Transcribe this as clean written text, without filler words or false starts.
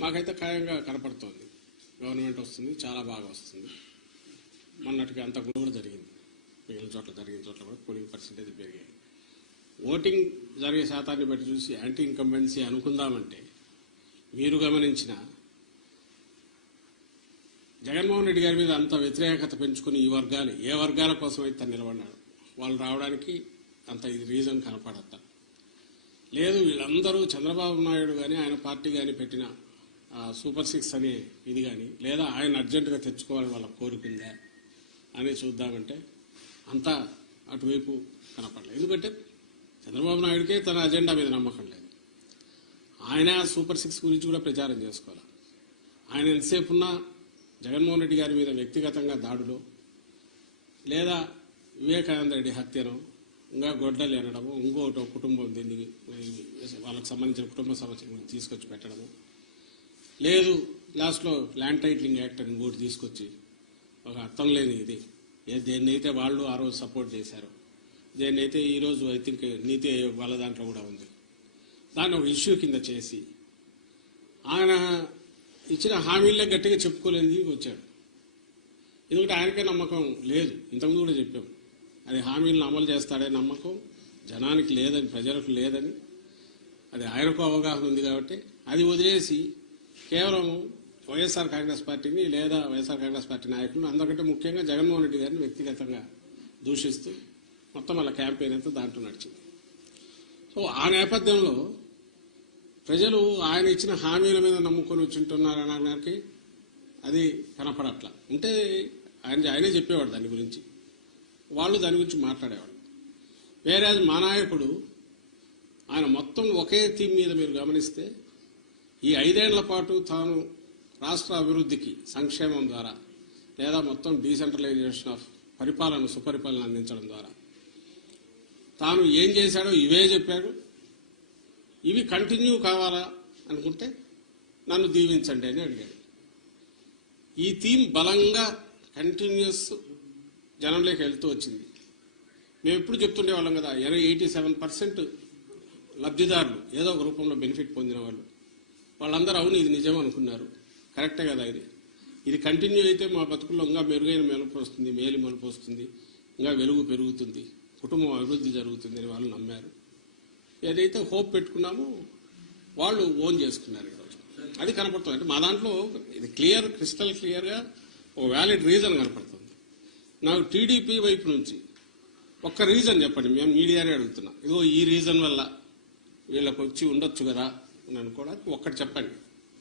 మాకైతే ఖాయంగా కనపడుతోంది. గవర్నమెంట్ వస్తుంది, చాలా బాగా వస్తుంది. మొన్నటికి అంత కూడా జరిగింది. మిగిలిన చోట్ల జరిగిన చోట్ల కూడా పోలింగ్ పర్సెంటేజ్ పెరిగాయి. ఓటింగ్ జరిగే శాతాన్ని బట్టి చూసి యాంటీ ఇన్కంబెన్సీ అనుకుందామంటే మీరు గమనించిన జగన్మోహన్ రెడ్డి గారి మీద అంత వ్యతిరేకత పెంచుకుని ఈ వర్గాలు ఏ వర్గాల కోసం అయితే నిలబడినాడు వాళ్ళు రావడానికి అంత ఇది రీజన్ కనపడతా లేదు. వీళ్ళందరూ చంద్రబాబు నాయుడు కానీ ఆయన పార్టీ కానీ పెట్టిన సూపర్ 6 అనే ఇది కానీ లేదా ఆయన అర్జెంటుగా తెచ్చుకోవాలని వాళ్ళ కోరుకుందా అని చూద్దామంటే అంతా అటువైపు కనపడలేదు. ఎందుకంటే చంద్రబాబు నాయుడికే తన అజెండా మీద నమ్మకం లేదు. ఆయన సూపర్ 6 గురించి కూడా ప్రచారం చేసుకోవాలి. ఆయన ఎంతసేపు ఉన్నా జగన్మోహన్ రెడ్డి గారి మీద వ్యక్తిగతంగా దాడులో లేదా వివేకానంద రెడ్డి హత్యను ఇంకా గొడ్డలు ఎనడము ఇంకోటి కుటుంబం దీన్ని వాళ్ళకి సంబంధించిన కుటుంబ సమస్యలు తీసుకొచ్చి పెట్టడము లేదు లాస్ట్లో ల్యాండ్ టైటిలింగ్ యాక్ట్ అని ఇంకోటి తీసుకొచ్చి ఒక అర్థం లేని ఇది దేన్నైతే వాళ్ళు ఆ రోజు సపోర్ట్ చేశారు దేన్నైతే ఈరోజు ఐ థింక్ నీతి ఆయోగ్ వాళ్ళ దాంట్లో కూడా ఉంది దాన్ని ఒక ఇష్యూ కింద చేసి ఆయన ఇచ్చిన హామీలే గట్టిగా చెప్పుకోలేని వచ్చాడు. ఎందుకంటే ఆయనకే నమ్మకం లేదు. ఇంతకుముందు కూడా చెప్పాం అది హామీలను అమలు చేస్తాడే నమ్మకం జనానికి లేదని ప్రజలకు లేదని అది ఆయనకు అవగాహన ఉంది కాబట్టి అది వదిలేసి కేవలం వైఎస్ఆర్ కాంగ్రెస్ పార్టీని లేదా వైఎస్ఆర్ కాంగ్రెస్ పార్టీ నాయకులను అందరికంటే ముఖ్యంగా జగన్మోహన్ రెడ్డి గారిని వ్యక్తిగతంగా దూషిస్తూ మొత్తం వాళ్ళ క్యాంపెయిన్ అంతా దాంట్లో నడిచింది. సో ఆ నేపథ్యంలో ప్రజలు ఆయన ఇచ్చిన హామీల మీద నమ్ముకొని వచ్చింటున్నారనడానికి అది కనపడట్లా. ఉంటే ఆయనే చెప్పేవాడు దాని గురించి, వాళ్ళు దాని గురించి మాట్లాడేవాడు. వేరే మా నాయకుడు ఆయన మొత్తం ఒకే థీమ్ మీద మీరు గమనిస్తే ఈ 5 ఏళ్ల పాటు తాను రాష్ట్ర అభివృద్ధికి సంక్షేమం ద్వారా లేదా మొత్తం డీసెంట్రలైజేషన్ ఆఫ్ పరిపాలన సుపరిపాలన అందించడం ద్వారా తాను ఏం చేశాడో ఇవే చెప్పాడు. ఇవి కంటిన్యూ కావాలా అనుకుంటే నన్ను దీవించండి అని అడిగాడు. ఈ థీమ్ బలంగా కంటిన్యూస్ జనంలోకి వెళ్తూ వచ్చింది. మేము ఎప్పుడు చెప్తుండేవాళ్ళం కదా 87% లబ్ధిదారులు ఏదో ఒక రూపంలో బెనిఫిట్ పొందిన వాళ్ళందరూ అవును ఇది నిజం అనుకున్నారు. కరెక్టే కదా ఇది కంటిన్యూ అయితే మా బతుకుల్లో ఇంకా మెరుగైన మెలుపు వస్తుంది, మేలు మలుపు వస్తుంది, ఇంకా వెలుగు పెరుగుతుంది, కుటుంబం అభివృద్ధి జరుగుతుంది అని వాళ్ళు నమ్మారు. ఏదైతే హోప్ పెట్టుకున్నామో వాళ్ళు ఓన్ చేసుకున్నారు ఈరోజు. అది కనపడుతుంది. అంటే మా దాంట్లో ఇది క్రిస్టల్ క్లియర్గా ఒక వ్యాలిడ్ రీజన్ కనపడుతుంది. నాకు టీడీపీ వైపు నుంచి ఒక్క రీజన్ చెప్పండి, మేము మీడియానే అడుగుతున్నాం. ఇదిగో ఈ రీజన్ వల్ల వీళ్ళకి వచ్చి ఉండొచ్చు కదా అని అనుకోవడానికి ఒక్కటి చెప్పండి.